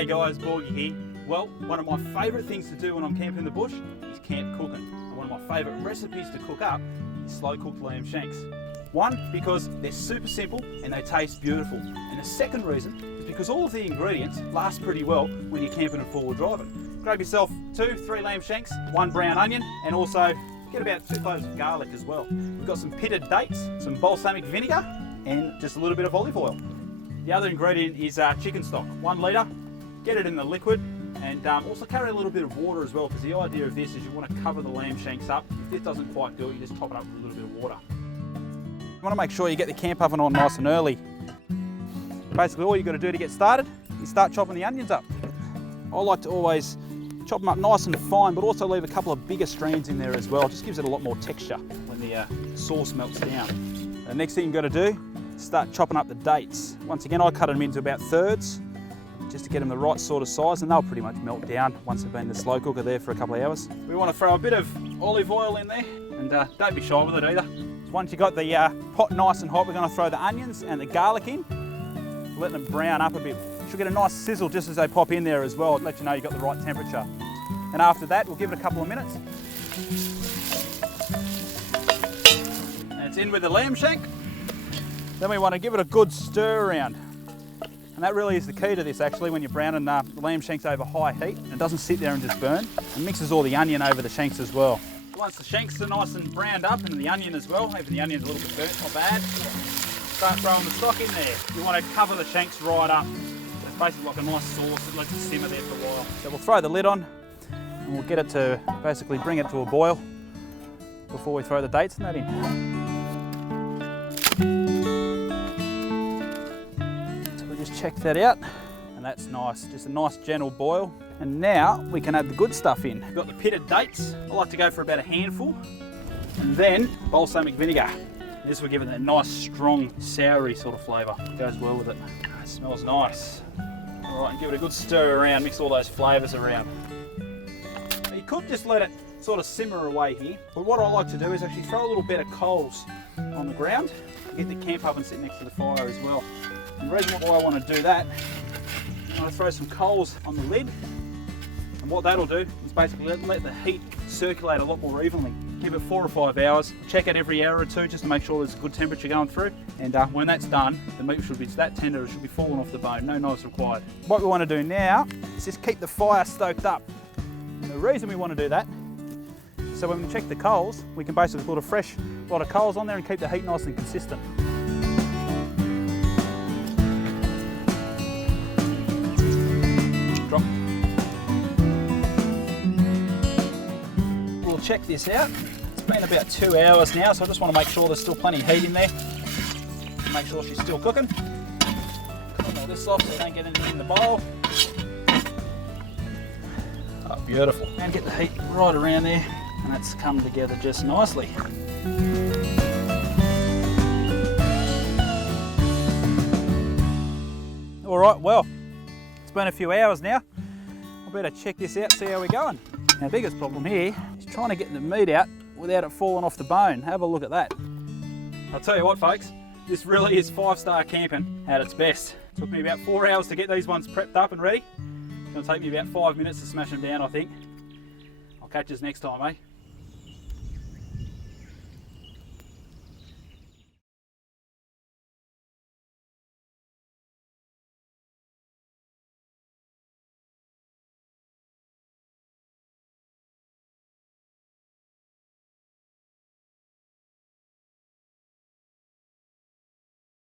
G'day guys, Borgy here. Well, one of my favourite things to do when I'm camping in the bush is camp cooking. And one of my favourite recipes to cook up is slow cooked lamb shanks. One, because they're super simple and they taste beautiful. And the second reason is because all of the ingredients last pretty well when you're camping and forward driving. Grab yourself 2-3 lamb shanks, 1 brown onion, and also get about 2 cloves of garlic as well. We've got some pitted dates, some balsamic vinegar, and just a little bit of olive oil. The other ingredient is chicken stock, 1 litre. Get it in the liquid, and also carry a little bit of water as well, because the idea of this is you want to cover the lamb shanks up. If this doesn't quite do it, you just top it up with a little bit of water. You want to make sure you get the camp oven on nice and early. Basically all you've got to do to get started is start chopping the onions up. I like to always chop them up nice and fine, but also leave a couple of bigger strands in there as well. It just gives it a lot more texture when the sauce melts down. The next thing you've got to do is start chopping up the dates. Once again, I cut them into about thirds, just to get them the right sort of size, and they'll pretty much melt down once they've been in the slow cooker there for a couple of hours. We want to throw a bit of olive oil in there, and don't be shy with it either. Once you've got the pot nice and hot, we're going to throw the onions and the garlic in, letting them brown up a bit. You'll get a nice sizzle just as they pop in there as well. It'll let you know you've got the right temperature. And after that, we'll give it a couple of minutes. And it's in with the lamb shank. Then we want to give it a good stir around. And that really is the key to this actually, when you're browning the lamb shanks over high heat. It doesn't sit there and just burn. It mixes all the onion over the shanks as well. Once the shanks are nice and browned up, and the onion as well, even the onion's a little bit burnt, not bad, start throwing the stock in there. You want to cover the shanks right up. It's basically like a nice sauce that lets it simmer there for a while. So we'll throw the lid on, and we'll get it to basically bring it to a boil before we throw the dates and that in. So we'll just check that out, and that's nice, just a nice gentle boil. And now we can add the good stuff in. We've got the pitted dates. I like to go for about a handful, and then balsamic vinegar. This will give it that nice, strong, soury sort of flavour. It goes well with it. It smells nice. All right, and give it a good stir around, mix all those flavours around. You could just let it sort of simmer away here, but what I like to do is actually throw a little bed of coals on the ground, get the camp oven sitting next to the fire as well. And the reason why I want to do that, I want to throw some coals on the lid, and what that'll do is basically let the heat circulate a lot more evenly. Give it 4 or 5 hours, check it every hour or two just to make sure there's a good temperature going through, and when that's done, the meat should be that tender, it should be falling off the bone, no knives required. What we want to do now is just keep the fire stoked up. And the reason we want to do that, so when we check the coals, we can basically put a fresh lot of coals on there and keep the heat nice and consistent. Drop. We'll check this out. It's been about 2 hours now, so I just want to make sure there's still plenty of heat in there. Make sure she's still cooking. Clean all this off so you don't get anything in the bowl. Oh, beautiful. And get the heat right around there, and that's come together just nicely. All right, well, it's been a few hours now. I better check this out, see how we're going. Now, the biggest problem here is trying to get the meat out without it falling off the bone. Have a look at that. I'll tell you what, folks, this really is 5-star camping at its best. It took me about 4 hours to get these ones prepped up and ready. It's going to take me about 5 minutes to smash them down, I think. I'll catch us next time, eh?